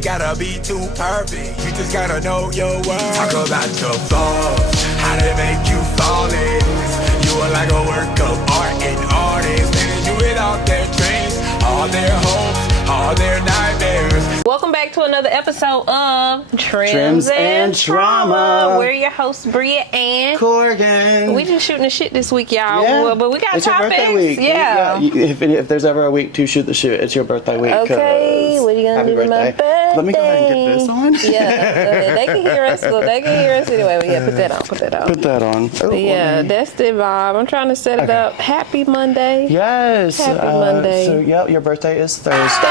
ain't gotta be too perfect. You just gotta know your worth. Talk about your flaws, how they make you flawless. You are like a work of art and artists. They do it off their dreams, all their hopes, all their nightmares. Welcome back to another episode of Trims and Trauma. We're your hosts, Bria and Corgan. We just shooting the shit this week, y'all. Yeah. But we got it's topics. Your birthday week. Yeah. If there's ever a week to shoot the shit, it's your birthday week. Okay, what are you gonna do to my birthday? Let me go ahead and get this on. Yeah, they can hear us. Well, they can hear us anyway. But yeah, put that on. Put that on. Oh, yeah, that's the vibe. I'm trying to set it up. Happy Monday. Yes. Happy Monday. So yeah, your birthday is Thursday.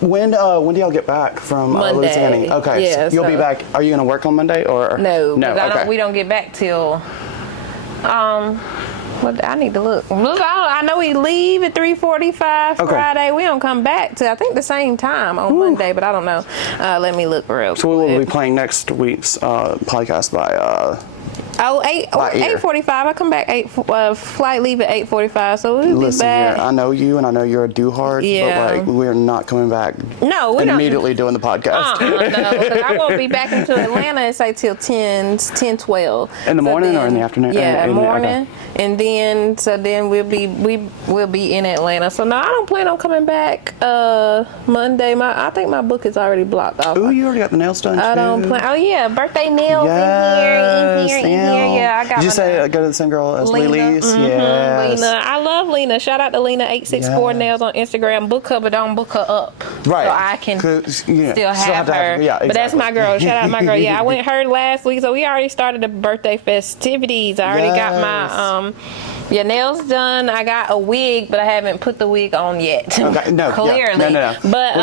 When do y'all get back from Louisiana? Okay, yeah, so you'll be back. Are you gonna work on Monday or no? Okay. We don't get back till Well, I need to look. I know we leave at 3:45 Friday. We don't come back till I think the same time on Monday, but I don't know. Let me look real quick. So we will be playing next week's podcast by 8:45. I come back flight leave at 8:45, so we'll be back. Here, I know you, and I know you're a do hard, but like we're not coming back. No, we immediately doing the podcast. No, because I won't be back into Atlanta and say till 10:12 in the morning or in the afternoon. Yeah, morning, and then we'll be in Atlanta. So no, I don't plan on coming back Monday. I think my book is already blocked off. Oh, you already got the nails done. I don't plan. Oh yeah, birthday nails in here. Yeah, I got. Did you say go to the same girl as Lily's? Yes. Lena. I love Lena. Shout out to Lena864 Nails on Instagram. Book her, but don't book her up. Right. So I can still have her. But that's my girl. Shout out my girl. Yeah, I went her last week, so we already started the birthday festivities. I already got my nails done. I got a wig, but I haven't put the wig on yet. Okay. No, clearly. No. But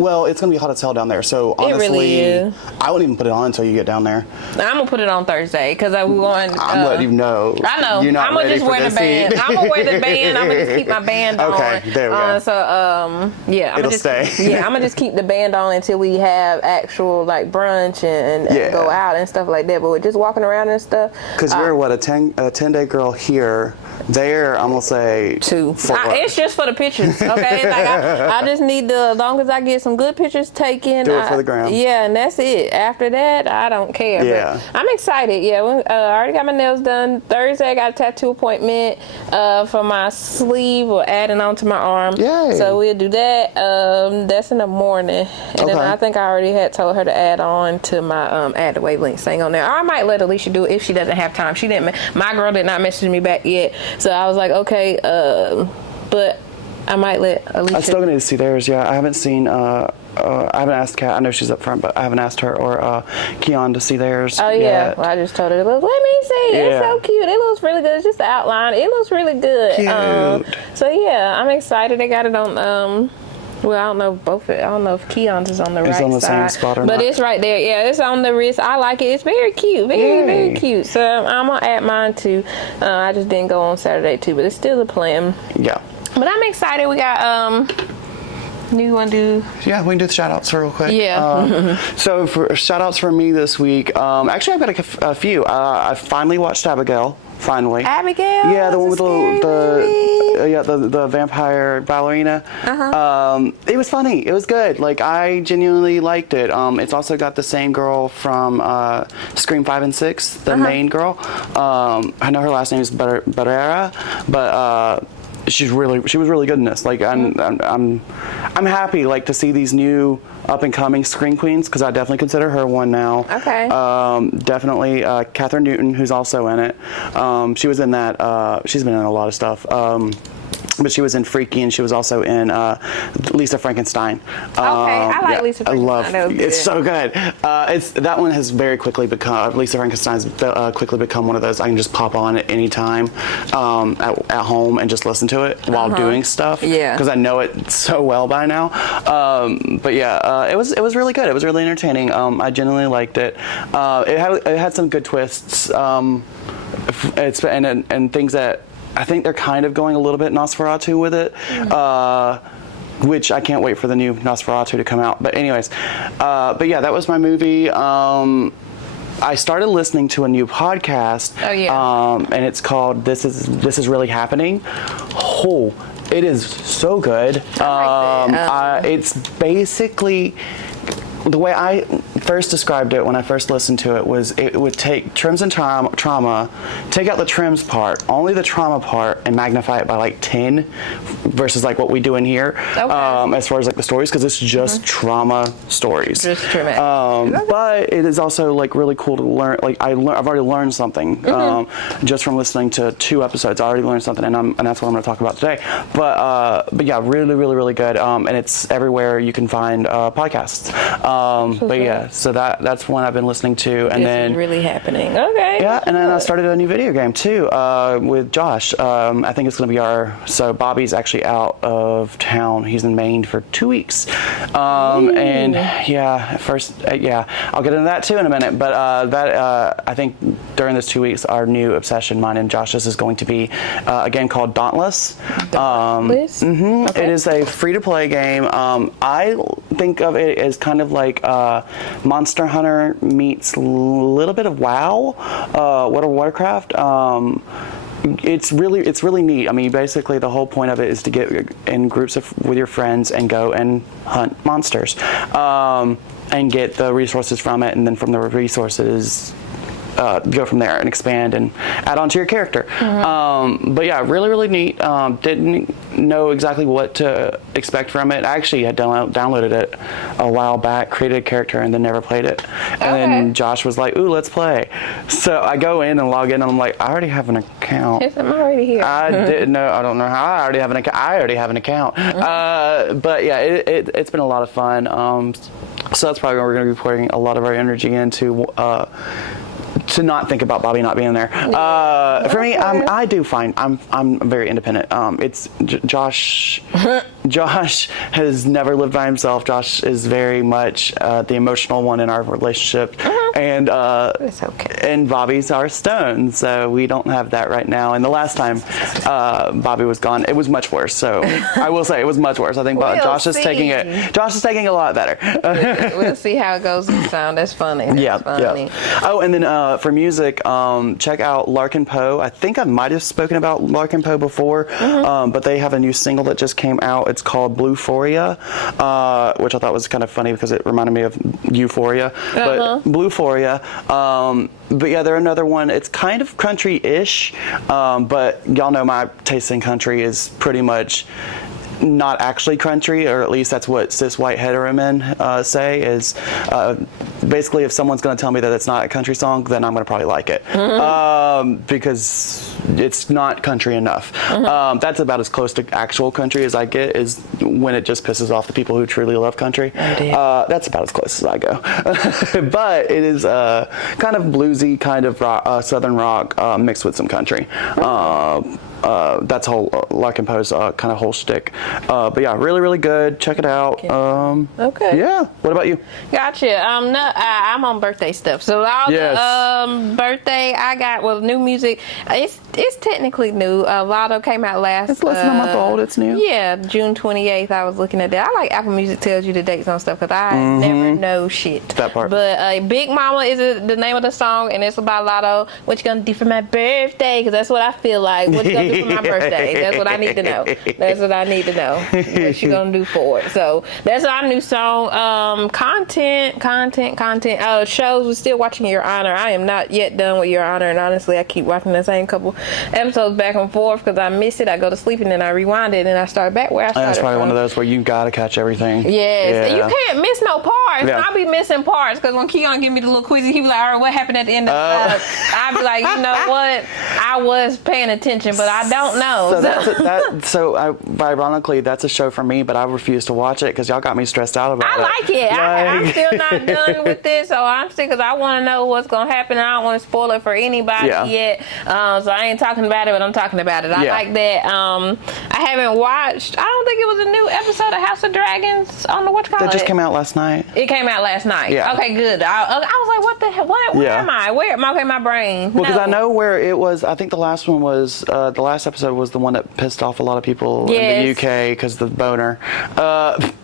well, it's gonna be hot as hell down there. So honestly, it really is. I wouldn't even put it on until you get down there. I'm gonna put it on Thursday because I'm going. I'm letting you know. I know. You're not I'm gonna just wear the band. I'm gonna wear the band. I'm gonna just keep my band on. Okay, there we go. So yeah, it'll stay. I'm gonna just keep the band on until we have actual like brunch and go out and stuff like that. But we're just walking around and stuff. Because you're what a 10-day girl here. There, I'm gonna say 2. It's just for the pictures, okay? Like I just need as long as I get some good pictures taken. Do it for the gram. Yeah, and that's it. After that, I don't care. Yeah. But I'm excited. Yeah, I already got my nails done. Thursday, I got a tattoo appointment for my sleeve or adding on to my arm. Yay. So we'll do that. That's in the morning. And then I think I already had told her to add on to my add the wavelength thing on there. Or I might let Alicia do it if she doesn't have time. My girl did not message me back yet. So I was like, okay, but I might let Alicia. I still need to see theirs. Yeah, I haven't seen. I haven't asked Kat. I know she's up front, but I haven't asked her or Keon to see theirs. Oh yeah, well, I just told her. Let me see. Yeah. It's so cute. It looks really good. It's just the outline. It looks really good. Cute. So yeah, I'm excited. They got it on. Well, I don't know I don't know if Keon's is on the right side. It's on the same spot or not. But it's right there. Yeah, it's on the wrist. I like it. It's very cute. Very cute. So I'm going to add mine too. I just didn't go on Saturday too, but it's still a plan. Yeah. But I'm excited. We got, do you want to do? Yeah, we can do the shout outs real quick. Yeah. So for shout outs for me this week, actually I've got a few. I finally watched Abigail. Finally. Abigail? Yeah, the one with the vampire ballerina. It was funny. It was good. Like, I genuinely liked it. It's also got the same girl from Scream 5 and 6, the main girl. I know her last name is Barrera, but she was really good in this. Like, I'm happy like to see these new up and coming screen queens, because I definitely consider her one now. Okay. Definitely Catherine Newton, who's also in it. She was in that. She's been in a lot of stuff. But she was in Freaky, and she was also in Lisa Frankenstein. Okay, I like Lisa Frankenstein. I love it's so good. That one has very quickly become Lisa Frankenstein's quickly become one of those I can just pop on at any time at home and just listen to it while doing stuff. Yeah, because I know it so well by now. But yeah, it was really good. It was really entertaining. I genuinely liked it. It had some good twists. It's and things that I think they're kind of going a little bit Nosferatu with it, which I can't wait for the new Nosferatu to come out. But anyways, but yeah, that was my movie. I started listening to a new podcast. Oh yeah. And it's called This Is Really Happening. Oh, It is so good. It's basically, the way I first described it when I first listened to it was it would take trims and trauma, take out the trims part, only the trauma part, and magnify it by like 10 versus like what we do in here, as far as like the stories, because it's just trauma stories. Just trim it. But it is also like really cool to learn. Like I've already learned something just from listening to 2 episodes. I already learned something, and that's what I'm going to talk about today. But yeah, really, really, really good. And it's everywhere you can find podcasts. But yeah, so that's one I've been listening to, and then is really happening. Okay. Yeah, and then I started a new video game too with Josh. I think it's going to be so Bobby's actually out of town. He's in Maine for 2 weeks, and yeah, I'll get into that too in a minute. But I think during those 2 weeks, our new obsession, mine and Josh's, is going to be a game called Dauntless. Dauntless. Okay. It is a free-to-play game. I think of it as kind of like Monster Hunter meets a little bit of WoW, World of Warcraft. It's really neat. I mean, basically the whole point of it is to get in groups with your friends and go and hunt monsters, and get the resources from it, and then from the resources go from there and expand and add on to your character. But yeah, really, really neat. Didn't know exactly what to expect from it. I actually had downloaded it a while back, created a character, and then never played it. And then Josh was like, ooh, let's play. So I go in and log in, and I'm like, I already have an account. Yes, I'm already here. I didn't know. I don't know how I already have an account. I already have an account. But yeah, it's been a lot of fun. So that's probably where we're going to be putting a lot of our energy into, to not think about Bobby not being there. For me, I do find I'm very independent. It's Josh. Josh has never lived by himself. Josh is very much the emotional one in our relationship, and it's okay. And Bobby's our stone, so we don't have that right now. And the last time Bobby was gone, it was much worse. So I will say it was much worse. I think Josh is taking it. Josh is taking it a lot better. We'll see how it goes this time. That's funny. That's funny. Yeah. Oh, and then for music, check out Larkin Poe. I think I might have spoken about Larkin Poe before, but they have a new single that just came out. It's called Bluephoria, which I thought was kind of funny because it reminded me of Euphoria. But Bluephoria. But yeah, they're another one. It's kind of country-ish, but y'all know my taste in country is pretty much not actually country, or at least that's what cis white hetero men say, is basically if someone's going to tell me that it's not a country song, then I'm going to probably like it, because it's not country enough. That's about as close to actual country as I get, is when it just pisses off the people who truly love country. That's about as close as I go. But it is kind of bluesy, kind of rock, southern rock mixed with some country. That's whole Larkin Poe's kind of whole shtick. But yeah, really, really good. Check it out. Okay. Yeah. What about you? Gotcha. I'm on birthday stuff. So all the birthday I got was new music. It's technically new. Lotto came out last. It's less than a month old. It's new. Yeah, June 28th. I was looking at that. I like Apple Music tells you the dates on stuff because I never know shit. That part. But Big Mama is the name of the song, and it's about Lotto. What you gonna do for my birthday? Because that's what I feel like. What you gonna do for my birthday? That's what I need to know. That's what I need to know. What you gonna do for it? So that's our new song. Content. Shows. We're still watching Your Honor. I am not yet done with Your Honor, and honestly, I keep watching the same couple episodes back and forth because I miss it. I go to sleep and then I rewind it and I start back where I started. That's probably one of those where you gotta catch everything. Yes, you can't miss no parts. Yeah. I'll be missing parts because when Keon give me the little quiz, he be like, "All right, what happened at the end of the?" I'd be like, "You know what? I was paying attention, but I don't know." So ironically, that's a show for me, but I refuse to watch it because y'all got me stressed out about it. I like it. I'm still not done with this, so I'm still because I want to know what's gonna happen. I don't want to spoil it for anybody yet. So I ain't talking about it, but I'm talking about it. I like that. I haven't watched. I don't think it was a new episode of House of Dragons on the That just came out last night. It came out last night. Yeah. Okay, good. I was like, what the hell? Where am I? Where am I? Okay, my brain. Well, because I know where it was. I think the last one was the last episode was the one that pissed off a lot of people in the UK because the boner.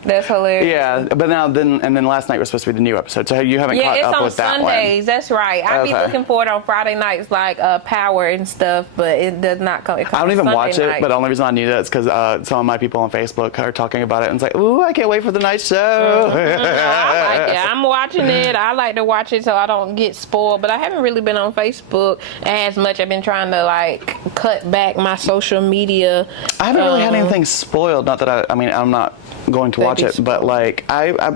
That's hilarious. Yeah, but then last night was supposed to be the new episode, so you haven't caught up with that one. Yeah, it's on Sundays. That's right. I be looking for it on Friday nights, like Power and stuff, but it does not come. I don't even watch it, but the only reason I knew that is because some of my people on Facebook are talking about it, and it's like, ooh, I can't wait for the night show. I like it. I'm watching it. I like to watch it so I don't get spoiled, but I haven't really been on Facebook as much. I've been trying to like cut back my social media. I haven't really had anything spoiled. Not that I'm not going to watch it, but like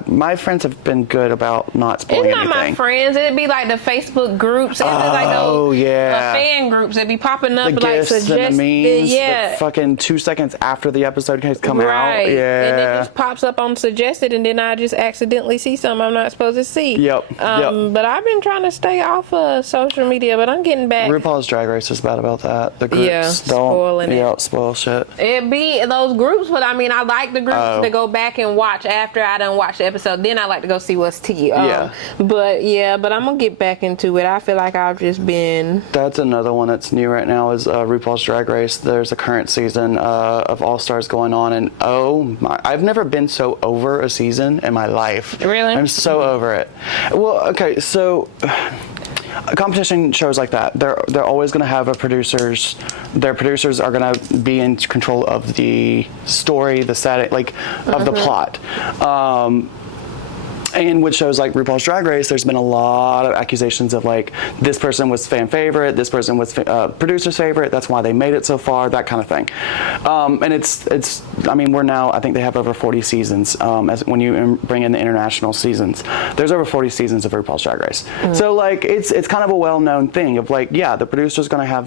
my friends have been good about not spoiling anything. It's not my friends. It'd be like the Facebook groups. It'd be like those fan groups. It'd be popping up the like gifs and the memes. Yeah, fucking 2 seconds after the episode has come out. Yeah, and it just pops up on suggested, and then I just accidentally see something I'm not supposed to see. Yep. But I've been trying to stay off of social media, but I'm getting back. RuPaul's Drag Race is bad about that. The groups don't spoil shit. It be those groups, but I mean, I like the groups to go back and watch after I done watch the episode. Then I like to go see what's tea. But I'm gonna get back into it. I feel like I've just been. That's another one that's new right now is RuPaul's Drag Race. There's a current season of All Stars going on, and I've never been so over a season in my life. Really? I'm so over it. Well, okay, so competition shows like that, they're always going to have producers. Their producers are going to be in control of the story, the setting, like of the plot. And with shows like RuPaul's Drag Race, there's been a lot of accusations of like, this person was fan favorite, this person was producer's favorite, that's why they made it so far, that kind of thing. And it's I mean, I think they have over 40 seasons, as when you bring in the international seasons. There's over 40 seasons of RuPaul's Drag Race. So like, it's kind of a well-known thing of like, yeah, the producer's gonna have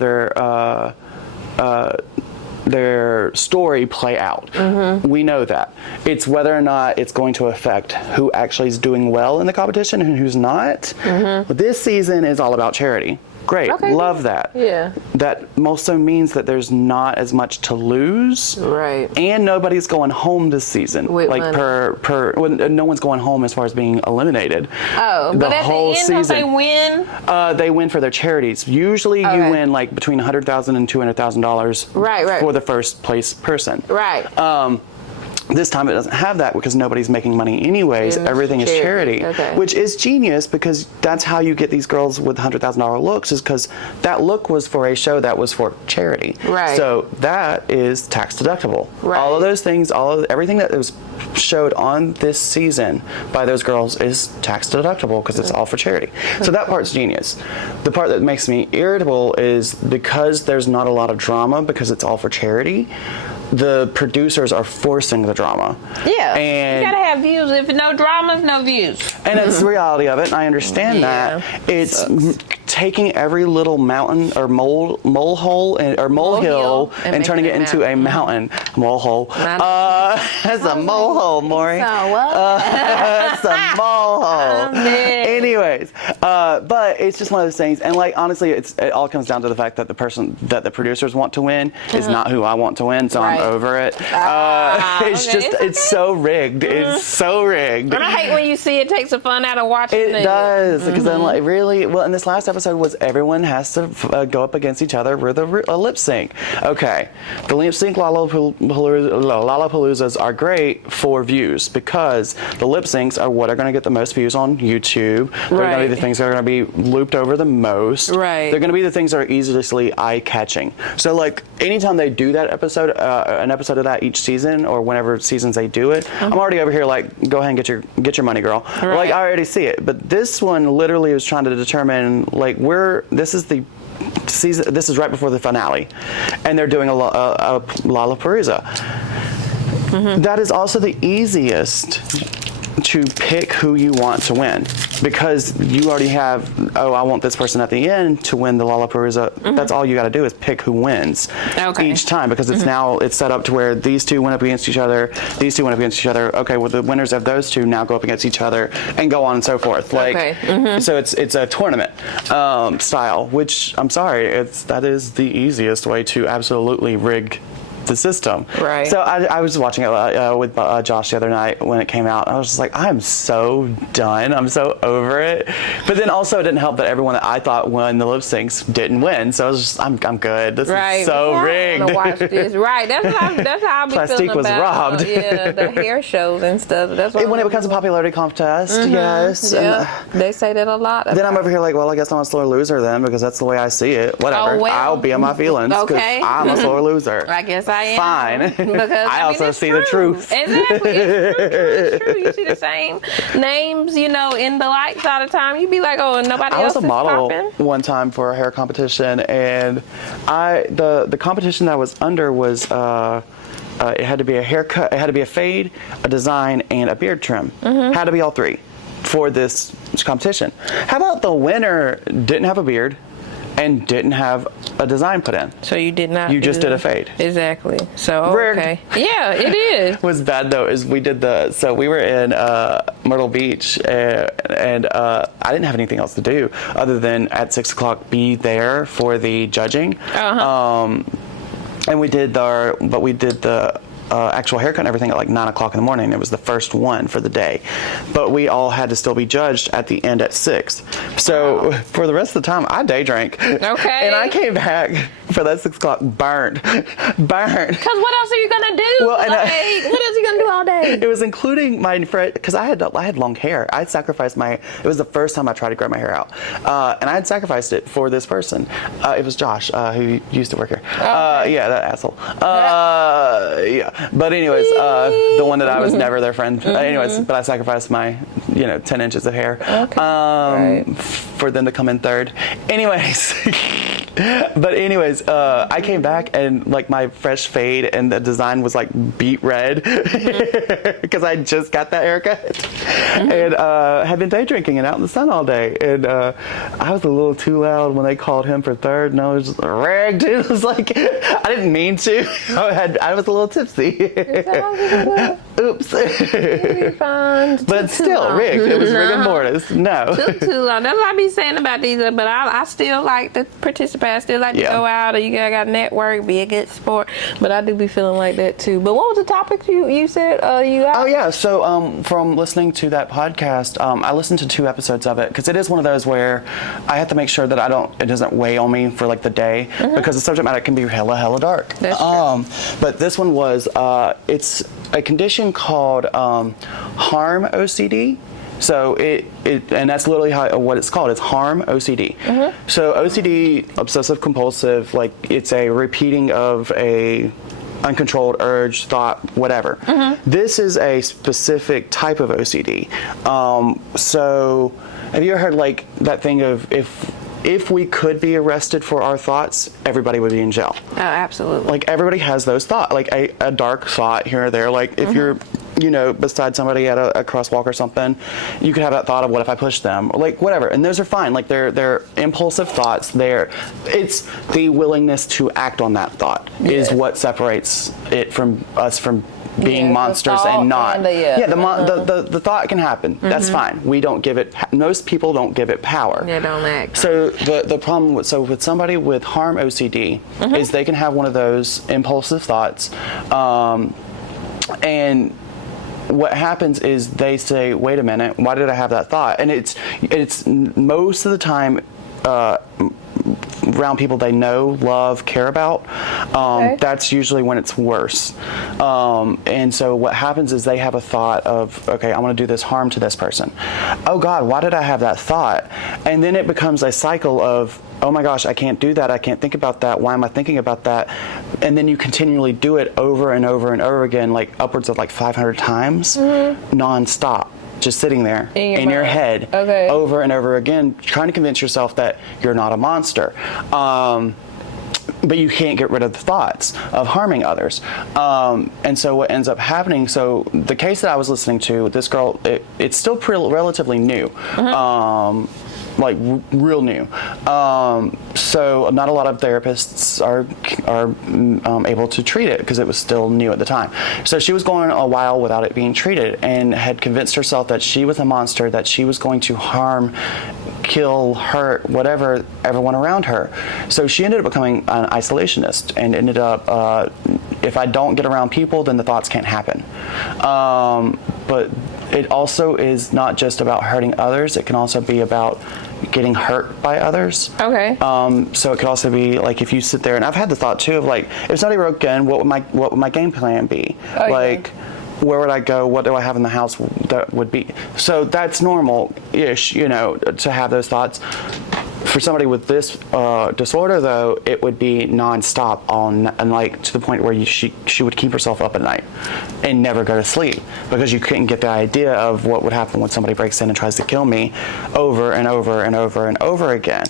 their story play out. We know that. It's whether or not it's going to affect who actually is doing well in the competition and who's not. But this season is all about charity. Great, love that. Yeah. That also means that there's not as much to lose. Right. And nobody's going home this season. With like money. no one's going home as far as being eliminated. Oh, but at the end, don't they win? They win for their charities. Usually you win like between $100,000 and $200,000 for the first place person. Right. This time it doesn't have that because nobody's making money anyways. Everything is charity, which is genius because that's how you get these girls with $100,000 looks, is because that look was for a show that was for charity. Right. So that is tax deductible. Right. All of those things, everything that was showed on this season by those girls is tax deductible because it's all for charity. So that part's genius. The part that makes me irritable is because there's not a lot of drama because it's all for charity, the producers are forcing the drama. Yeah, and you gotta have views. If no dramas, no views. And that's the reality of it, and I understand that. It's taking every little mountain or molehill and turning it into a mountain. Molehill. That's a molehill, Maury. That's a molehill. Anyways, but it's just one of those things, and like honestly, it all comes down to the fact that the person that the producers want to win is not who I want to win, so I'm over it. It's so rigged. It's so rigged. I hate when you see it takes the fun out of watching it. It does, because then like really, well, in this last episode was everyone has to go up against each other with a lip sync. Okay, the lip sync Lollapaloozas are great for views because the lip syncs are what are going to get the most views on YouTube. They're going to be the things that are going to be looped over the most. Right. They're going to be the things that are easily eye-catching. So like anytime they do that episode, an episode of that each season or whenever seasons they do it, I'm already over here like, go ahead and get your money, girl. Right. Like I already see it. But this one literally was trying to determine like this is the season. This is right before the finale, and they're doing a Lollapalooza. That is also the easiest to pick who you want to win because you already have, I want this person at the end to win the Lollapalooza. That's all you got to do is pick who wins each time because it's now it's set up to where these two went up against each other, these two went up against each other. Okay, well the winners of those two now go up against each other and go on and so forth. Like so it's a tournament style, which I'm sorry, that is the easiest way to absolutely rig the system. Right. So I was watching it with Josh the other night when it came out. I was just like, I'm so done. I'm so over it. But then also it didn't help that everyone that I thought won the lip syncs didn't win. So I was just, I'm good. This is so rigged. I watch this. Right. That's how I be Plastique feeling was about robbed. the hair shows and stuff. That's what when it becomes a popularity contest, yes. Yeah. They say that a lot. Then I'm over here like, well, I guess I'm a slower loser then, because that's the way I see it. Whatever. Oh, well. I'll be in my feelings. Okay. I'm a slower loser. I guess I am. Fine. Because I also see the truth. Exactly. It's true. You see the same names, in the lights all the time. You be like, oh, and nobody else is popping. I was a model one time for a hair competition, and the competition that I was under was it had to be a haircut, it had to be a fade, a design, and a beard trim. Had to be all three for this competition. How about the winner didn't have a beard and didn't have a design put in? So you did not. You just did a fade. Exactly. So okay. Yeah, it is. What's bad though is we were in Myrtle Beach, and I didn't have anything else to do other than at 6 o'clock be there for the judging. And we did the actual haircut and everything at like 9 o'clock in the morning. It was the first one for the day, but we all had to still be judged at the end at 6. So for the rest of the time, I day drank. Okay. And I came back for that 6 o'clock burnt. Because what else are you gonna do? Well, what else are you gonna do all day? It was including my friend, because I had long hair. I had sacrificed it was the first time I tried to grow my hair out, and I had sacrificed it for this person. It was Josh, who used to work here. Yeah, that asshole. Yeah. But anyways, the one that I was never their friend. Anyways, but I sacrificed my, 10 inches of hair for them to come in third. Anyways, I came back and like my fresh fade and the design was like beet red because I just got that haircut and had been day drinking and out in the sun all day. And I was a little too loud when they called him for third, and I was just rigged. It was like I didn't mean to. I was a little tipsy. Oops. But still, rigged. It was rigor mortis. No. Too long. That's what I be saying about these. But I still like to participate. I still like to go out, or you got to network, be a good sport. But I do be feeling like that too. But what was the topic you said you got? Oh yeah. So from listening to that podcast, I listened to 2 episodes of it because it is one of those where I have to make sure that it doesn't weigh on me for like the day because the subject matter can be hella dark. That's true. But this one was it's a condition called harm OCD. So and that's literally what it's called. It's harm OCD. So OCD, obsessive compulsive, like it's a repeating of a uncontrolled urge, thought, whatever. This is a specific type of OCD. So have you ever heard like that thing of if we could be arrested for our thoughts, everybody would be in jail? Oh, absolutely. Like everybody has those thoughts, like a dark thought here or there. Like if you're, beside somebody at a crosswalk or something, you could have that thought of what if I push them, or like whatever. And those are fine. Like they're impulsive thoughts. It's the willingness to act on that thought is what separates it from us from being monsters and not. The thought can happen. That's fine. We don't give it. Most people don't give it power. They don't act. So the problem with somebody with harm OCD is they can have one of those impulsive thoughts, and what happens is they say, "Wait a minute, why did I have that thought?" And it's most of the time around people they know, love, care about. That's usually when it's worse. And so what happens is they have a thought of, okay, I want to do this harm to this person. Oh God, why did I have that thought? And then it becomes a cycle of, oh my gosh, I can't do that. I can't think about that. Why am I thinking about that? And then you continually do it over and over and over again, like upwards of like 500 times, nonstop. Just sitting there in your head over and over again, trying to convince yourself that you're not a monster. But you can't get rid of the thoughts of harming others. And so what ends up happening, so the case that I was listening to, this girl, it's still relatively new. Like real new. So not a lot of therapists are able to treat it because it was still new at the time. So she was going a while without it being treated and had convinced herself that she was a monster, that she was going to harm, kill, hurt, whatever, everyone around her. So she ended up becoming an isolationist and ended up if I don't get around people, then the thoughts can't happen. But it also is not just about hurting others. It can also be about getting hurt by others. Okay. So it could also be like if you sit there, and I've had the thought too of like, if somebody broke in, what would my game plan be? Like, where would I go? What do I have in the house that would be? So that's normal-ish, you know, to have those thoughts. For somebody with this disorder, though, it would be nonstop and like to the point where she would keep herself up at night and never go to sleep because you couldn't get the idea of what would happen when somebody breaks in and tries to kill me over and over and over and over again.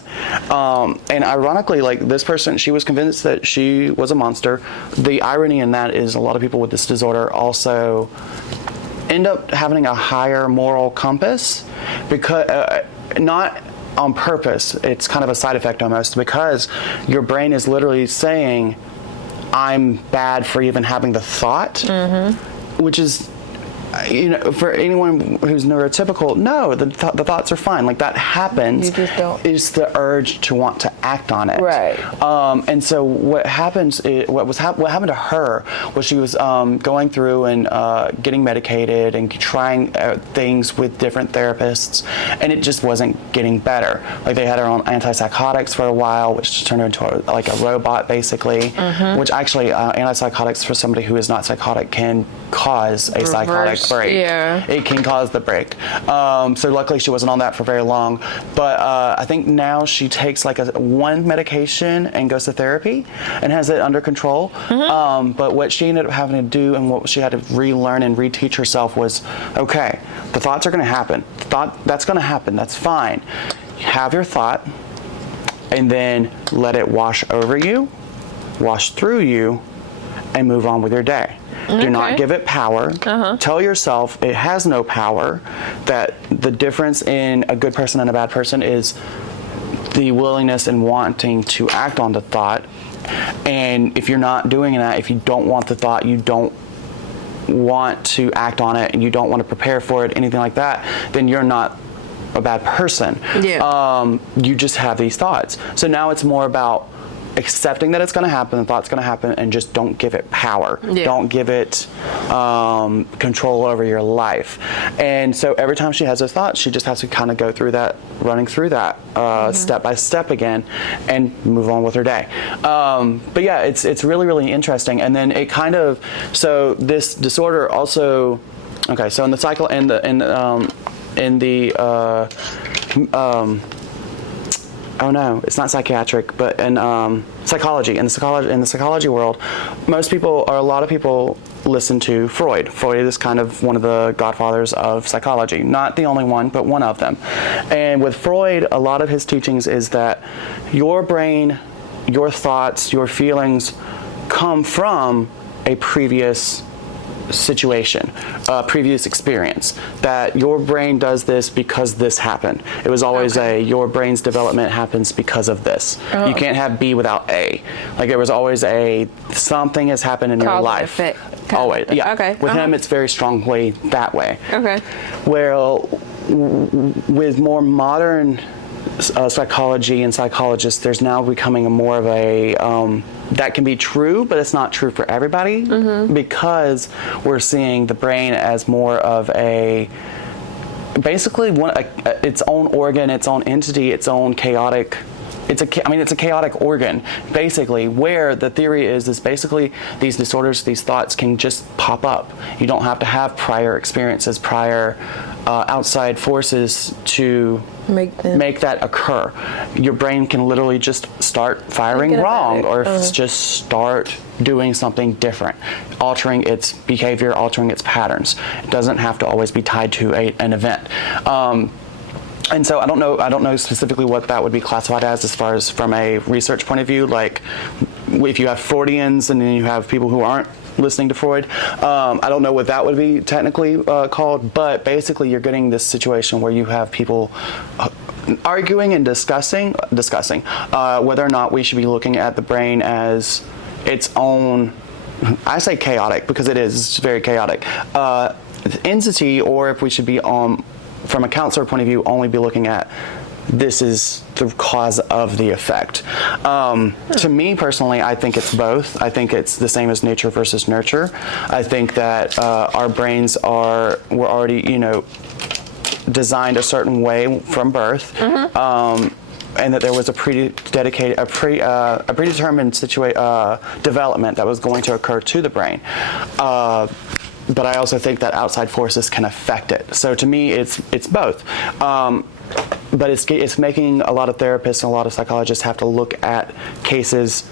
And ironically, like this person, she was convinced that she was a monster. The irony in that is a lot of people with this disorder also end up having a higher moral compass because not on purpose, it's kind of a side effect almost, because your brain is literally saying, I'm bad for even having the thought, which is, you know, for anyone who's neurotypical, no, the thoughts are fine. Like that happens. You just don't. It's the urge to want to act on it. Right. And so what happens? What happened to her was she was going through and getting medicated and trying things with different therapists, and it just wasn't getting better. Like they had her on antipsychotics for a while, which turned her into like a robot basically. Which actually antipsychotics for somebody who is not psychotic can cause a psychotic break. Yeah. It can cause the break. So luckily she wasn't on that for very long. But I think now she takes like one medication and goes to therapy and has it under control. But what she ended up having to do and what she had to relearn and reteach herself was, okay, the thoughts are going to happen. That's going to happen. That's fine. You have your thought and then let it wash over you, wash through you, and move on with your day. Do not give it power. Tell yourself it has no power, that the difference in a good person and a bad person is the willingness and wanting to act on the thought. And if you're not doing that, if you don't want the thought, you don't want to act on it, and you don't want to prepare for it, anything like that, then you're not a bad person. You just have these thoughts. So now it's more about accepting that it's going to happen, the thought's going to happen, and just don't give it power. Don't give it control over your life. And so every time she has those thoughts, she just has to kind of go through that, running through that step by step again, and move on with her day. But yeah, it's really, really interesting. And then it kind of, so this disorder also, okay, so in the cycle, oh no, it's not psychiatric, but in psychology. In the psychology world, a lot of people listen to Freud. Freud is kind of one of the godfathers of psychology. Not the only one, but one of them. And with Freud, a lot of his teachings is that your brain, your thoughts, your feelings come from a previous situation, previous experience, that your brain does this because this happened. It was always your brain's development happens because of this. You can't have B without A. Like there was always something has happened in your life. Always. Yeah. With him, it's very strongly that way. Well, with more modern psychology and psychologists, there's now becoming more of a that can be true, but it's not true for everybody, because we're seeing the brain as more of a basically its own organ, its own entity, its own chaotic. It's a chaotic organ, basically, where the theory is basically these disorders, these thoughts can just pop up. You don't have to have prior experiences, prior outside forces to make that occur. Your brain can literally just start firing wrong, or just start doing something different, altering its behavior, altering its patterns. It doesn't have to always be tied to an event. And so I don't know specifically what that would be classified as far as from a research point of view. Like if you have Freudians and then you have people who aren't listening to Freud, I don't know what that would be technically called, but basically you're getting this situation where you have people arguing and discussing whether or not we should be looking at the brain as its own, I say chaotic because it's very chaotic, entity, or if we should be from a counselor point of view, only be looking at this is the cause of the effect. To me personally, I think it's both. I think it's the same as nature versus nurture. I think that our brains were already, you know, designed a certain way from birth. And that there was a predetermined development that was going to occur to the brain. But I also think that outside forces can affect it. So to me, it's both. But it's making a lot of therapists and a lot of psychologists have to look at cases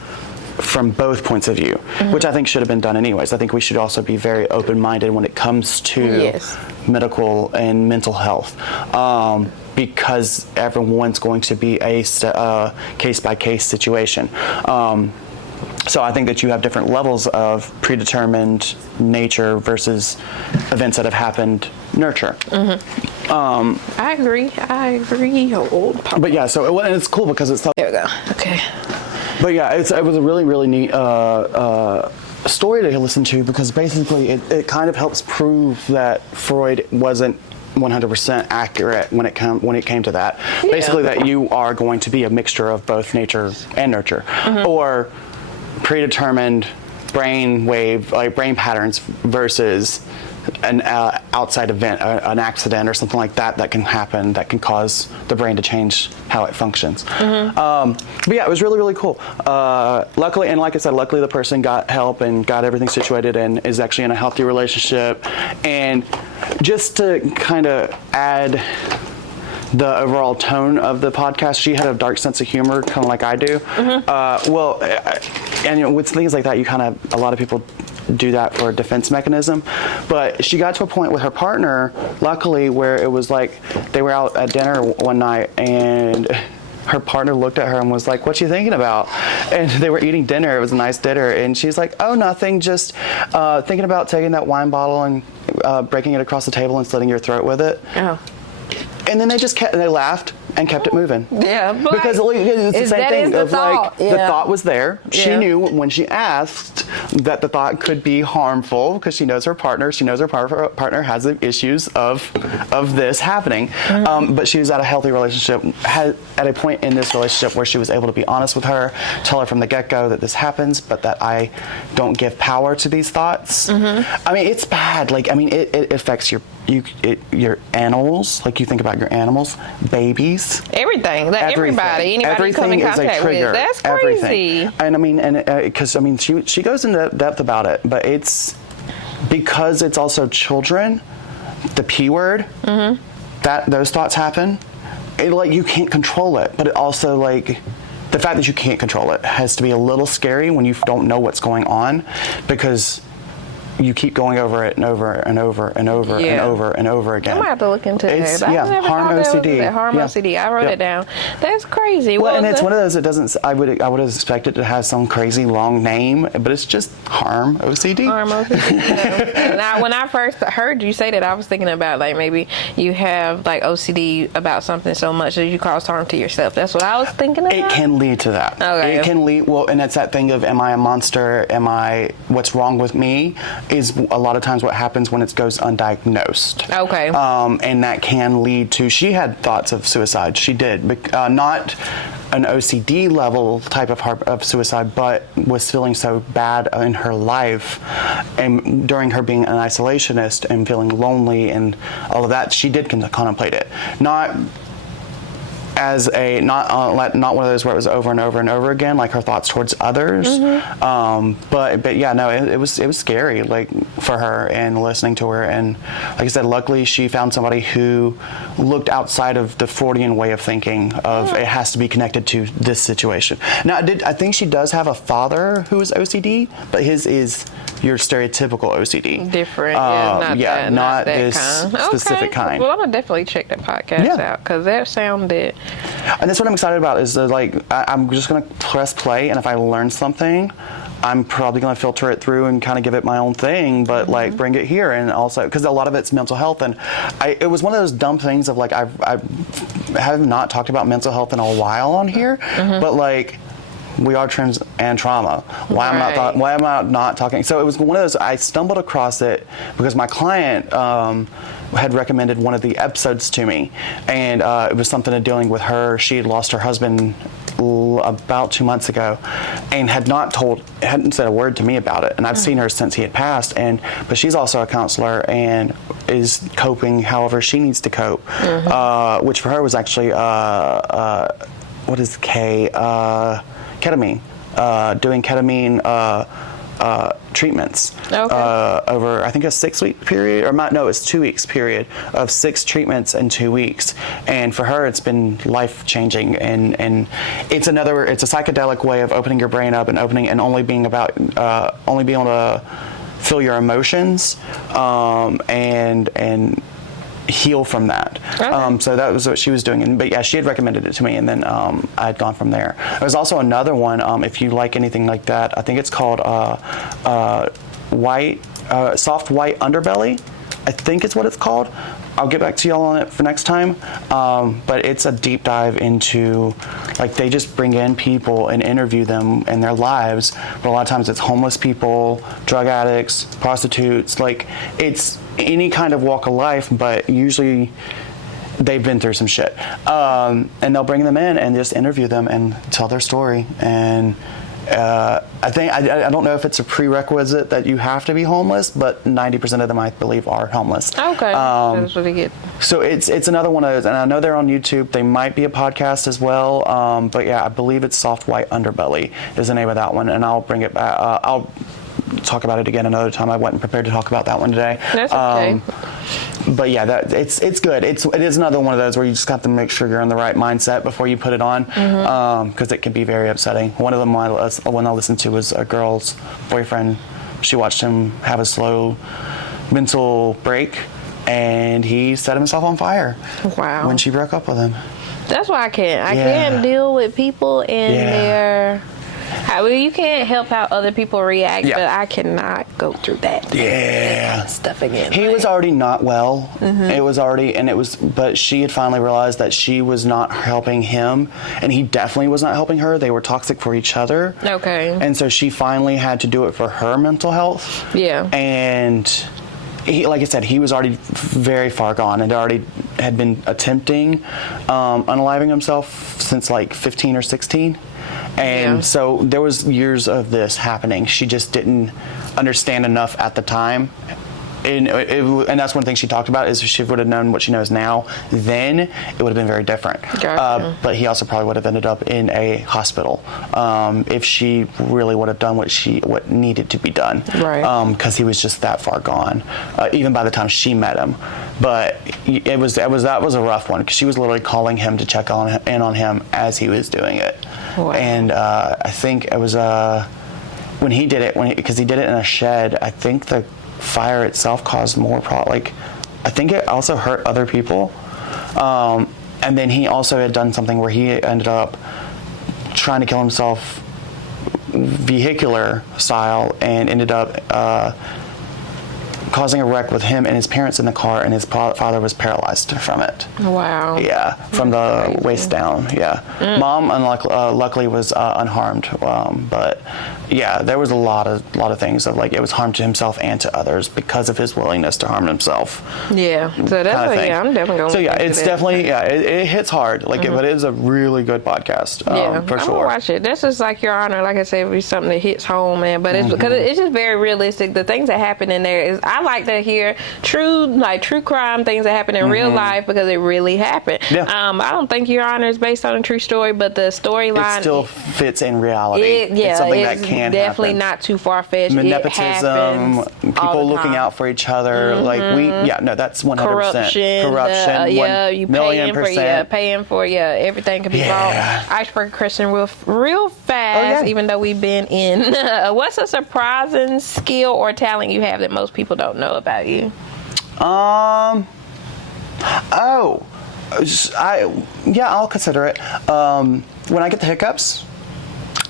from both points of view, which I think should have been done anyways. I think we should also be very open-minded when it comes to medical and mental health. Because everyone's going to be a case-by-case situation. So I think that you have different levels of predetermined nature versus events that have happened nurture. I agree. But yeah, so it's cool because it's... There we go. Okay. But yeah, it was a really, really neat story to listen to, because basically it kind of helps prove that Freud wasn't 100% accurate when it came to that. Yeah. Basically, that you are going to be a mixture of both nature and nurture, or predetermined brain patterns versus an outside event, an accident or something like that can happen that can cause the brain to change how it functions. But yeah, it was really, really cool. Luckily, and like I said, luckily the person got help and got everything situated and is actually in a healthy relationship. And just to kind of add the overall tone of the podcast, she had a dark sense of humor, kind of like I do. And you know, with things like that, a lot of people do that for a defense mechanism. But she got to a point with her partner, luckily, where it was like they were out at dinner one night and her partner looked at her and was like, "What you thinking about?" And they were eating dinner. It was a nice dinner. And she's like, "Oh, nothing. Just thinking about taking that wine bottle and breaking it across the table and slitting your throat with it." Oh. And then they laughed and kept it moving. Yeah, but because it's the same thing of like the thought was there. She knew when she asked that the thought could be harmful, because she knows her partner. She knows her partner has the issues of this happening. But she was at a healthy relationship, at a point in this relationship where she was able to be honest with her, tell her from the get-go that this happens, but that I don't give power to these thoughts. I mean, it's bad. Like, I mean, it affects your animals. Like, you think about your animals, babies, everything, anybody you come in contact with. That's crazy. Everything. And I mean, because she goes into depth about it, but it's because it's also children, the P word, that those thoughts happen. You can't control it, but it also the fact that you can't control it has to be a little scary when you don't know what's going on, because you keep going over it and over and over and over and over and over again. I might have to look into it. Harm OCD. Harm OCD. I wrote it down. That's crazy. Well, and it's one of those that doesn't. I would have expected to have some crazy long name, but it's just harm OCD. Harm OCD. Now, when I first heard you say that, I was thinking about maybe you have OCD about something so much that you cause harm to yourself. That's what I was thinking about. It can lead to that. Okay. It can lead. Well, and it's that thing of, am I a monster? What's wrong with me? Is a lot of times what happens when it goes undiagnosed. Okay. And that can lead to, she had thoughts of suicide. She did. Not an OCD level type of suicide, but was feeling so bad in her life, and during her being an isolationist and feeling lonely and all of that, she did contemplate it. Not one of those where it was over and over and over again, like her thoughts towards others. But yeah, no, it was scary, for her, and listening to her. And like I said, luckily she found somebody who looked outside of the Freudian way of thinking of it has to be connected to this situation. Now, I think she does have a father who is OCD, but his is your stereotypical OCD. Different, not this kind. specific kind. Well, I'm gonna definitely check the podcast out, because that sounded. And that's what I'm excited about, is I'm just gonna press play, and if I learn something, I'm probably gonna filter it through and kind of give it my own thing, but bring it here. And also, because a lot of it's mental health, and it was one of those dumb things of I have not talked about mental health in a while on here, but we are trans and trauma. Why am I not talking? So it was one of those, I stumbled across it because my client had recommended one of the episodes to me, and it was something dealing with her. She had lost her husband about 2 months ago, and hadn't said a word to me about it. And I've seen her since he had passed, but she's also a counselor and is coping however she needs to cope, which for her was actually what is ketamine, doing ketamine treatments over, I think, a 6-week period, it's 2 weeks period of 6 treatments in 2 weeks. And for her, it's been life changing. And it's a psychedelic way of opening your brain up and only being able to feel your emotions, and heal from that. So that was what she was doing. But yeah, she had recommended it to me, and then I had gone from there. There's also another one, if you like anything like that. I think it's called soft white underbelly. I think it's what it's called. I'll get back to y'all on it for next time. But it's a deep dive into, like, they just bring in people and interview them and their lives. But a lot of times it's homeless people, drug addicts, prostitutes. Like, it's any kind of walk of life, but usually they've been through some shit. And they'll bring them in and just interview them and tell their story. And I don't know if it's a prerequisite that you have to be homeless, but 90% of them, I believe, are homeless. Okay, that's what they get. So it's another one of those, and I know they're on YouTube. They might be a podcast as well, but yeah, I believe it's Soft White Underbelly is the name of that one, and I'll bring it back. I'll talk about it again another time. I wasn't prepared to talk about that one today. That's okay. But yeah, it's good. It is another one of those where you just have to make sure you're in the right mindset before you put it on, because it can be very upsetting. One of them one I listened to was a girl's boyfriend. She watched him have a slow mental break, and he set himself on fire. Wow. When she broke up with him. That's why I can't deal with people in their... Well, you can't help how other people react, but I cannot go through that. That kind of stuff again. He was already not well. It was already, but she had finally realized that she was not helping him, and he definitely was not helping her. They were toxic for each other. Okay. And so she finally had to do it for her mental health. Yeah. And he, like I said, he was already very far gone and already had been attempting unaliving himself since like 15 or 16. And so there was years of this happening. She just didn't understand enough at the time. And that's one thing she talked about, is if she would have known what she knows now, then it would have been very different. Gotcha. But he also probably would have ended up in a hospital if she really would have done what needed to be done. Right. Because he was just that far gone, even by the time she met him. But that was a rough one, because she was literally calling him to check in on him as he was doing it. Wow. And I think it was when he did it, because he did it in a shed. I think the fire itself caused more I think it also hurt other people. And then he also had done something where he ended up trying to kill himself vehicular style, and ended up causing a wreck with him and his parents in the car, and his father was paralyzed from it. Wow. Yeah, from the waist down. Yeah. Mom, luckily, was unharmed. But yeah, there was a lot of things of, like, it was harm to himself and to others because of his willingness to harm himself. Yeah. So that's I'm definitely going. So yeah, it's definitely it hits hard. Like, but it is a really good podcast. For sure. I'm gonna watch it. This is, like, Your Honor. Like I said, it'd be something that hits home, man. But it's because it's just very realistic. The things that happen in there is, I like to hear true crime things that happen in real life, because it really happened. Yeah. I don't think Your Honor is based on a true story, but the storyline, it still fits in reality. It's something that can definitely happen. Not too far-fetched. Nepotism, people looking out for each other, that's 100%. Corruption. You paying for everything can be bought. Iceberg Christian real fast, even though we've been in. What's a surprising skill or talent you have that most people don't know about you? I'll consider it. When I get the hiccups,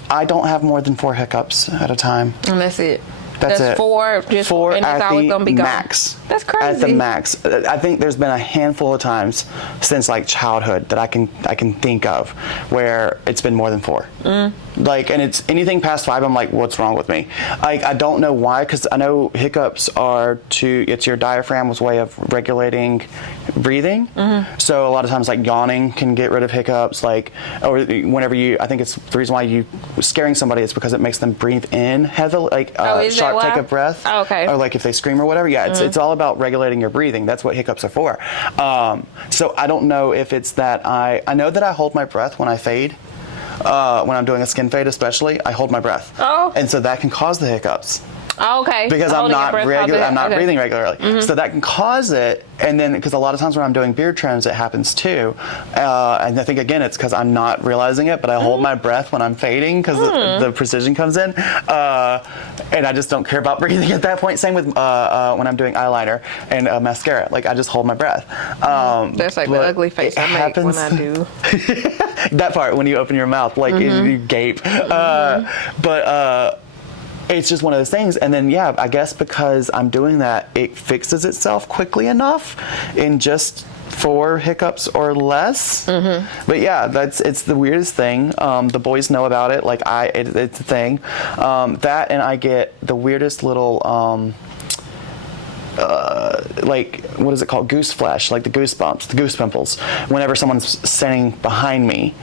I don't have more than 4 hiccups at a time. And that's it. That's it. 4, just 4, and it's always gonna be gone. Max. That's crazy. At the max. I think there's been a handful of times since, like, childhood that I can think of where it's been more than 4. Like, and it's anything past 5, I'm like, what's wrong with me? Like, I don't know why, because I know hiccups it's your diaphragm's way of regulating breathing. So a lot of times, like, yawning can get rid of hiccups. Like, or whenever I think it's the reason why you scaring somebody is because it makes them breathe in heavily, like sharp take a breath. Oh, okay. Or like if they scream or whatever. Yeah, it's all about regulating your breathing. That's what hiccups are for. So I don't know if it's that I know that I hold my breath when I fade. When I'm doing a skin fade, especially, I hold my breath. Oh. And so that can cause the hiccups. Oh, okay. Because I'm not breathing regularly. So that can cause it. And then, because a lot of times when I'm doing beard trims, it happens too. And I think, again, it's because I'm not realizing it, but I hold my breath when I'm fading because the precision comes in. And I just don't care about breathing at that point. Same with when I'm doing eyeliner and mascara. Like, I just hold my breath. That's like the ugly face I make when I do. That part, when you open your mouth, like, you gape. It's just one of those things. And then, yeah, I guess because I'm doing that, it fixes itself quickly enough in just 4 hiccups or less. But yeah, it's the weirdest thing. The boys know about it. Like, it's a thing. That, and I get the weirdest little, like, what is it called? Goose flesh, like the goosebumps, the goose pimples, whenever someone's standing behind me.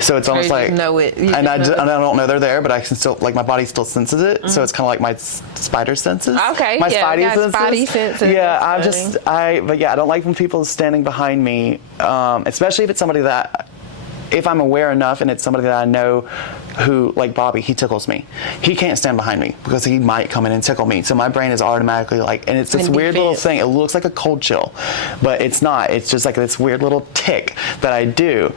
So it's almost like, know it. And I don't know they're there, but I can still, like, my body still senses it. So it's kind of like my spider senses. Okay, my spidey senses. Yeah, but yeah, I don't like when people are standing behind me, especially if it's somebody that, if I'm aware enough and it's somebody that I know who, like Bobby, he tickles me. He can't stand behind me because he might come in and tickle me. So my brain is automatically like, and it's this weird little thing. It looks like a cold chill, but it's not. It's just like this weird little tick that I do.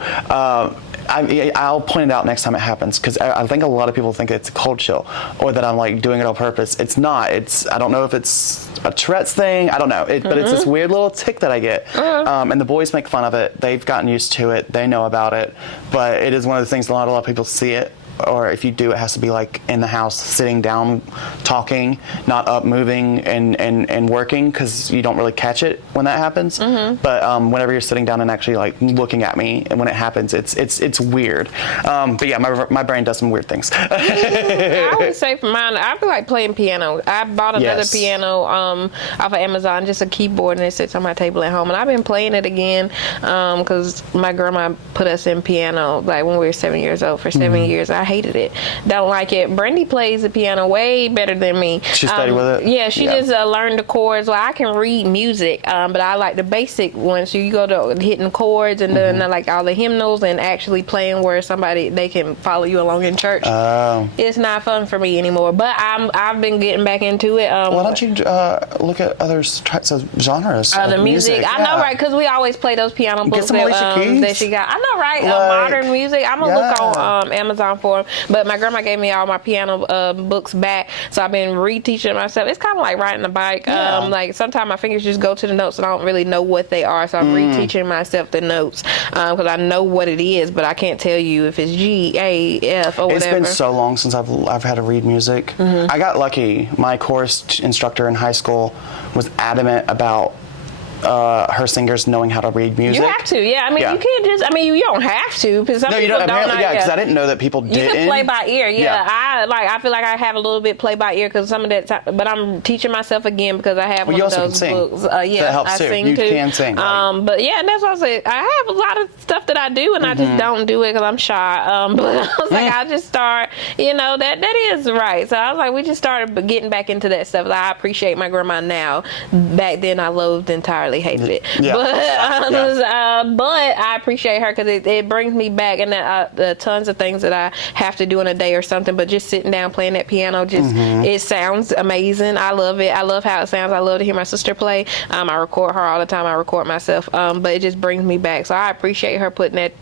I'll point it out next time it happens, because I think a lot of people think it's a cold chill or that I'm like doing it on purpose. It's not. I don't know if it's a Tourette's thing. I don't know. But it's this weird little tick that I get. And the boys make fun of it. They've gotten used to it. They know about it. But it is one of the things not a lot of people see it. Or if you do, it has to be like in the house, sitting down, talking, not up, moving, and working, because you don't really catch it when that happens. But whenever you're sitting down and actually like looking at me, and when it happens, it's weird. But yeah, my brain does some weird things. I would say for mine, I feel like playing piano. I bought another piano off of Amazon, just a keyboard, and it sits on my table at home. And I've been playing it again because my grandma put us in piano like when we were 7 years old for 7 years. I hated it. Don't like it. Brandy plays the piano way better than me. She studied with it? Yeah, she just learned the chords. Well, I can read music, but I like the basic ones. So you go to hitting chords and then like all the hymnals and actually playing where they can follow you along in church. It's not fun for me anymore, but I've been getting back into it. Why don't you look at other types of genres? The music. I know, right? Because we always play those piano books that she got. I know, right? Modern music. I'm gonna look on Amazon for them. But my grandma gave me all my piano books back, so I've been reteaching myself. It's kind of like riding a bike. Like sometimes my fingers just go to the notes and I don't really know what they are, so I'm reteaching myself the notes because I know what it is, but I can't tell you if it's G, A, F, or whatever. It's been so long since I've had to read music. I got lucky. My chorus instructor in high school was adamant about her singers knowing how to read music. You have to, yeah. I mean, you can't just. I mean, you don't have to, because some people don't. Yeah, because I didn't know that people didn't. You can play by ear. Yeah, I feel like I have a little bit play by ear because some of that time, but I'm teaching myself again because I have one of those books. Yeah, that helps too. You can sing. Right. But yeah, that's what I say. I have a lot of stuff that I do, and I just don't do it because I'm shy. But I was like, I just start. That is right. So I was like, we just started getting back into that stuff. Like, I appreciate my grandma now. Back then, I loathed entirely. Hated it, but I appreciate her because it brings me back, and the tons of things that I have to do in a day or something. But just sitting down playing that piano, it sounds amazing. I love it. I love how it sounds. I love to hear my sister play. I record her all the time. I record myself, but it just brings me back. So I appreciate her putting that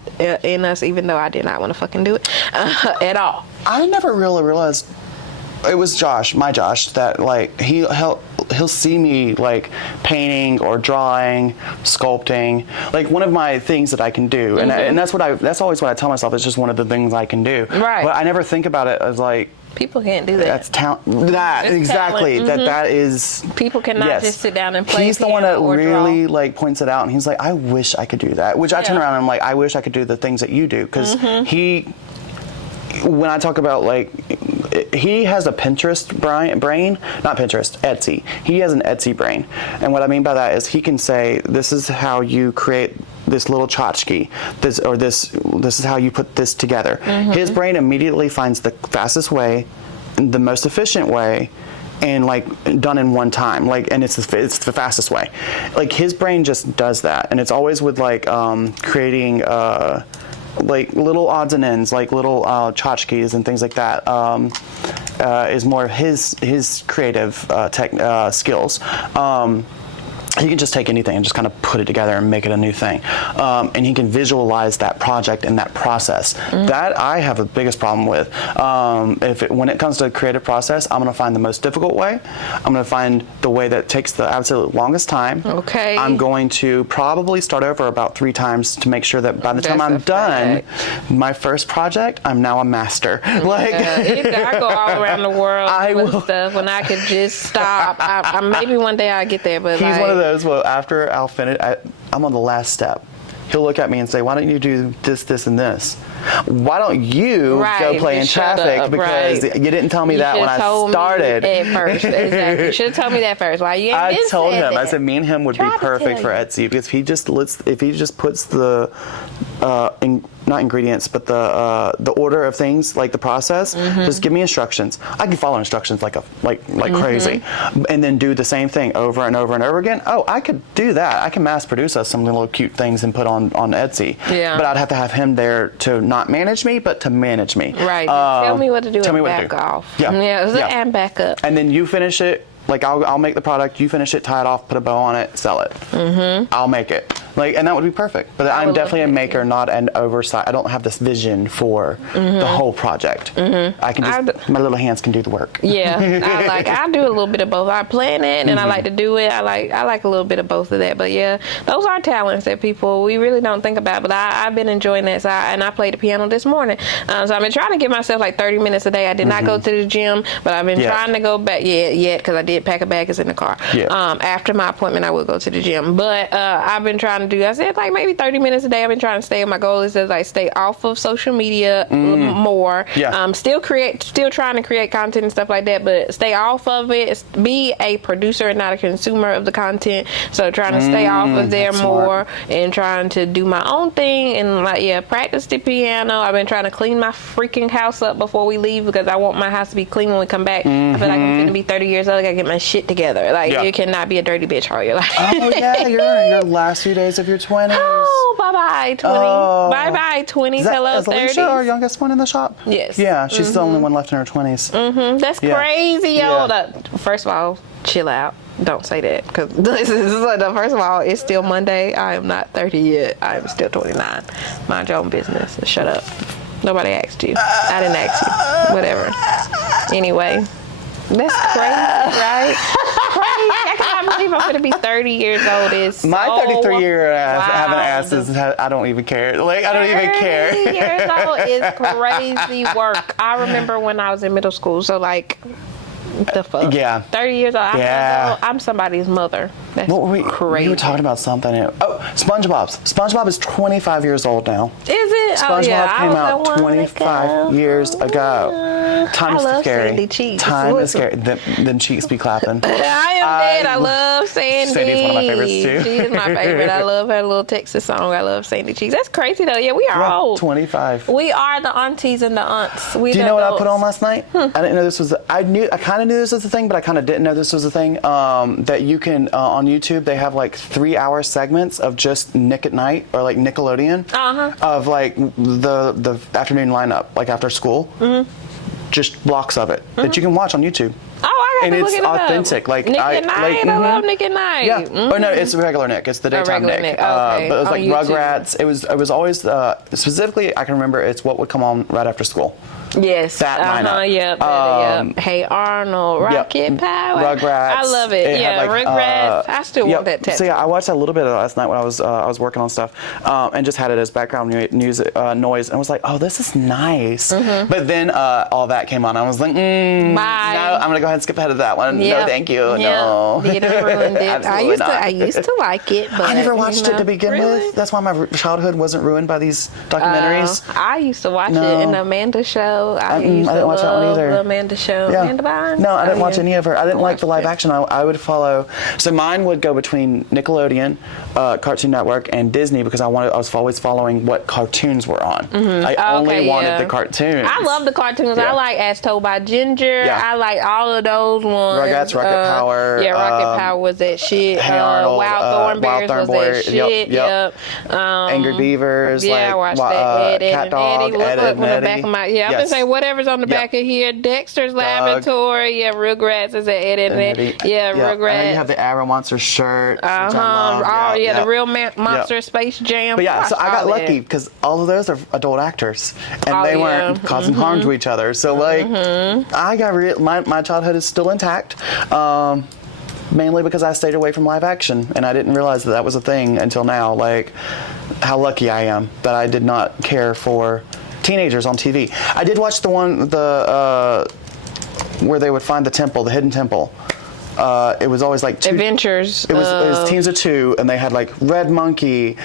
in us, even though I did not want to fucking do it at all. I never really realized. It was my Josh, that like he'll see me like painting or drawing, sculpting, like one of my things that I can do, and that's always what I tell myself. It's just one of the things I can do. Right. But I never think about it as like people can't do that. That's talent. Exactly. That is. People cannot just sit down and play. He's the one that really like points it out, and he's like, I wish I could do that. Which I turn around and I'm like, I wish I could do the things that you do, because when I talk about like, he has a Pinterest brain, not Pinterest, Etsy. He has an Etsy brain. And what I mean by that is he can say, this is how you create this little tchotchke, this is how you put this together. His brain immediately finds the fastest way, the most efficient way, and like done in one time, like, and it's the fastest way. Like his brain just does that, and it's always with like creating like little odds and ends, like little tchotchkes and things like that. Is more of his creative skills. He can just take anything and just kind of put it together and make it a new thing. And he can visualize that project and that process. That I have the biggest problem with. When it comes to a creative process, I'm going to find the most difficult way. I'm going to find the way that takes the absolute longest time. Okay. I'm going to probably start over about 3 times to make sure that by the time I'm done, my first project, I'm now a master. Like I go all around the world doing stuff when I could just stop. Maybe one day I'll get there, but he's one of those. Well, after I'll finish, I'm on the last step. He'll look at me and say, "Why don't you do this, this, and this? Why don't you go play in traffic? Because you didn't tell me that when I started." At first, exactly. You should have told me that first. Why you? I told him. I said, "Me and him would be perfect for Etsy because if he just puts the not ingredients, but the order of things, like the process. Just give me instructions. I can follow instructions like crazy, and then do the same thing over and over and over again. Oh, I could do that. I can mass produce us some little cute things and put on Etsy. Yeah. But I'd have to have him there to not manage me, but to manage me. Right. Tell me what to do. Tell me what back to do. Off. Yeah. And back up. And then you finish it. Like I'll make the product, you finish it, tie it off, put a bow on it, sell it. I'll make it. Like, and that would be perfect. But I'm definitely a maker, not an oversight. I don't have this vision for the whole project. I can just, my little hands can do the work. Yeah, I do a little bit of both. I plan it and I like to do it. I like a little bit of both of that. But yeah, those are talents that we really don't think about. But I've been enjoying that. And I played the piano this morning. So I've been trying to give myself like 30 minutes a day. I did not go to the gym, but I've been trying to go back yet because I did pack a bag. It's in the car. After my appointment, I will go to the gym. But I've been trying to do, I said like maybe 30 minutes a day. I've been trying to stay. My goal is to like stay off of social media more. Still trying to create content and stuff like that, but stay off of it. Be a producer and not a consumer of the content. So trying to stay off of there more and trying to do my own thing and practice the piano. I've been trying to clean my freaking house up before we leave because I want my house to be clean when we come back. I feel like I'm going to be 30 years old. I gotta get my shit together. Like you cannot be a dirty bitch all your life. Oh yeah, you're in your last few days of your 20s. Oh, bye-bye 20. Bye-bye 20s. Hello 30s. Is Alicia our youngest one in the shop? Yes. Yeah, she's the only one left in her 20s. That's crazy, yo. First of all, chill out. Don't say that because first of all, it's still Monday. I am not 30 yet. I am still 29. Mind your own business. Shut up. Nobody asked you. I didn't ask you. Whatever. Anyway. That's crazy, right? Crazy. I can't believe I'm going to be 30 years old. My 33-year ass having asses, I don't even care. Like, I don't even care. 30 years old is crazy work. I remember when I was in middle school, so like, the fuck? Yeah. 30 years old. I'm somebody's mother. That's crazy. We were talking about something. SpongeBob is 25 years old now. Is it? SpongeBob came out 25 years ago. Time is scary. Time is scary. Them cheeks be clapping. I am dead. I love Sandy. Sandy's one of my favorites too. She is my favorite. I love her little Texas song. I love Sandy Cheeks. That's crazy though. Yeah, we are old. 25. We are the aunties and the aunts. Do you know what I put on last night? I didn't know this was. I kind of knew this was a thing, but I kind of didn't know this was a thing. That you can on YouTube, they have like 3-hour segments of just Nick at Night or like Nickelodeon of like the afternoon lineup, like after school. Just blocks of it that you can watch on YouTube. Oh, I got to look it up. And it's authentic. Like Nick at Night. I love Nick at Night. Yeah. Oh no, it's regular Nick. It's the daytime Nick. Okay. But it was like Rugrats. It was always specifically. I can remember it's what would come on right after school. Yes. That lineup. Yep. Hey Arnold, Rocket Power. Rugrats. I love it. Rugrats. I still want that tattoo. So yeah, I watched that a little bit last night when I was working on stuff, and just had it as background noise, and I was like, oh, this is nice. But then all that came on. I was like, bye. No, I'm gonna go ahead and skip ahead of that one. Yep. No, thank you. Yep. No. You done ruined it. Absolutely I used to like it, but I never watched it to begin with. That's why my childhood wasn't ruined by these documentaries. I used to watch it in the Amanda Show. I didn't watch that one either. The Amanda Show. Yeah. Amanda Bynes? No, I didn't watch any of her. I didn't like the live action. I would follow. So mine would go between Nickelodeon, Cartoon Network, and Disney because I was always following what cartoons were on. I only wanted the cartoons. I love the cartoons. I like As Told by Ginger. I like all of those ones. Rugrats, Rocket Power. Yeah, Rocket Power was that shit. Hey Arnold, Wild Thornberries was that shit. Yep. Angry Beavers. Yeah, I watched that. Cat Dog, Look Ed, on the back of my. Yeah, I'm gonna say whatever's on the back of here. Dexter's Laboratory. Yeah, Rugrats is at Ed and Eddie. Yeah, Rugrats. And then you have the Arrow Monster shirt. The real Monster Space Jam. But yeah, so I got lucky because all of those are adult actors, and they weren't causing harm to each other. So like, I got my childhood is still intact. Mainly because I stayed away from live action, and I didn't realize that was a thing until now. Like, how lucky I am that I did not care for teenagers on TV. I did watch the one where they would find the temple, the hidden temple. It was always like two adventures. It was teams of two, and they had like red monkey,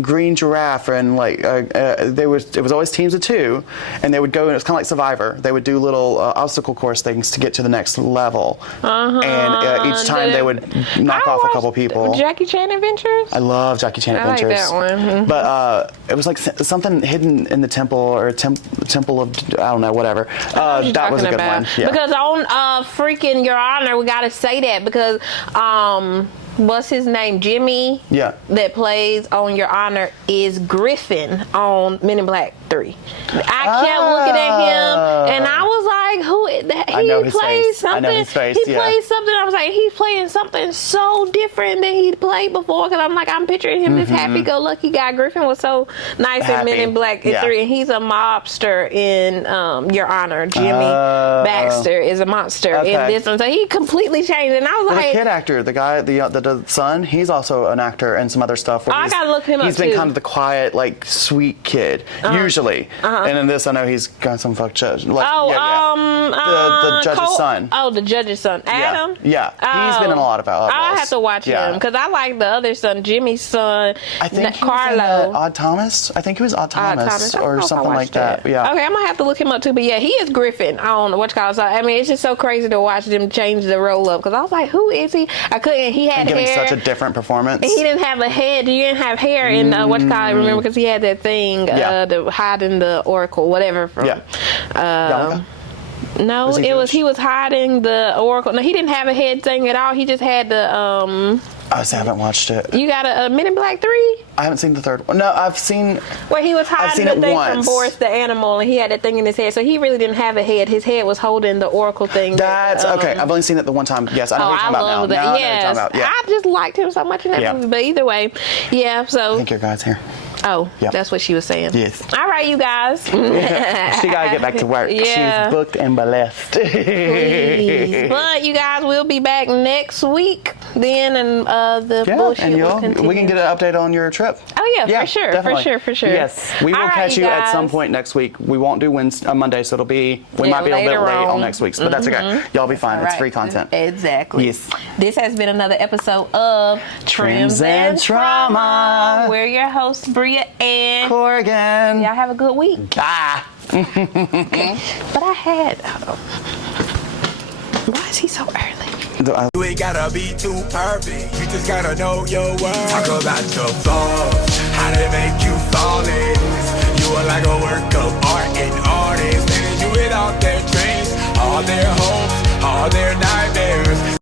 green giraffe, and like it was always teams of two, and they would go, and it was kind of like Survivor. They would do little obstacle course things to get to the next level, and each time they would knock off a couple people. Jackie Chan Adventures. I love Jackie Chan Adventures. I like that one. But it was like something hidden in the temple or temple of I don't know whatever. That was a good one. Yeah. Because on freaking Your Honor. We gotta say that because what's his name? Jimmy. Yeah. That plays on Your Honor is Griffin on Men in Black 3. I kept looking at him and I was like, who is that? He plays something. I know his face. He plays something. I was like, he's playing something so different than he'd played before. Because I'm picturing him this happy-go-lucky guy. Griffin was so nice in Men in Black 3, and he's a mobster in Your Honor. Jimmy Baxter is a monster in this one, so he completely changed. And I was like, the kid actor, the guy, the son, he's also an actor and some other stuff. I gotta look him up. He's been kind of the quiet, like sweet kid usually, and in this I know he's got some fucked shit. Like, the judge's son. Oh, the judge's son, Adam. Yeah, he's been in a lot of outlaws. I'll have to watch him because I like the other son, Jimmy's son. I think Carlo. Odd Thomas. I think he was Odd Thomas or something like that. Yeah. Okay, I'm gonna have to look him up too. But yeah, he is Griffin. I don't know what you call it. So, I mean, it's just so crazy to watch them change the role up because I was like, who is he? I couldn't. He had hair. Such a different performance. And he didn't have a head. He didn't have hair in what you call it. Remember, because he had that thing to hide in the oracle, whatever. From, no, he was hiding the oracle. No, he didn't have a head thing at all. He just had the. I haven't watched it. You got a Men in Black 3? I haven't seen the third one. No, I've seen. Where he was hiding the thing once. from Boris the animal, and he had that thing in his head. So he really didn't have a head. His head was holding the oracle thing. That's okay. I've only seen it the one time. Yes, I know what you're talking about now. Yes, I just liked him so much in that movie. But either way, so. I think your guy's here. Oh, that's what she was saying. Yes. All right, you guys. She gotta get back to work. Yeah. She's booked and blessed. Please. But you guys will be back next week. Then and the bullshit will continue. We can get an update on your trip. Oh yeah, for sure, definitely. for sure. Yes, we will catch you at some point next week. We won't do Monday, so it'll be we might be a little bit late on next week's, but that's okay. Y'all be fine. It's free content. Exactly. Yes. This has been another episode of Trims and Trauma. We're your hosts, Bria and Corrigan. Y'all have a good week. Bye. But I had. Why is he so early? You ain't gotta be too perfect. You just gotta know your worth. Talk about your flaws, how they make you flawless. You are like a work of art and artists. They do it all their dreams, all their hopes, all their nights.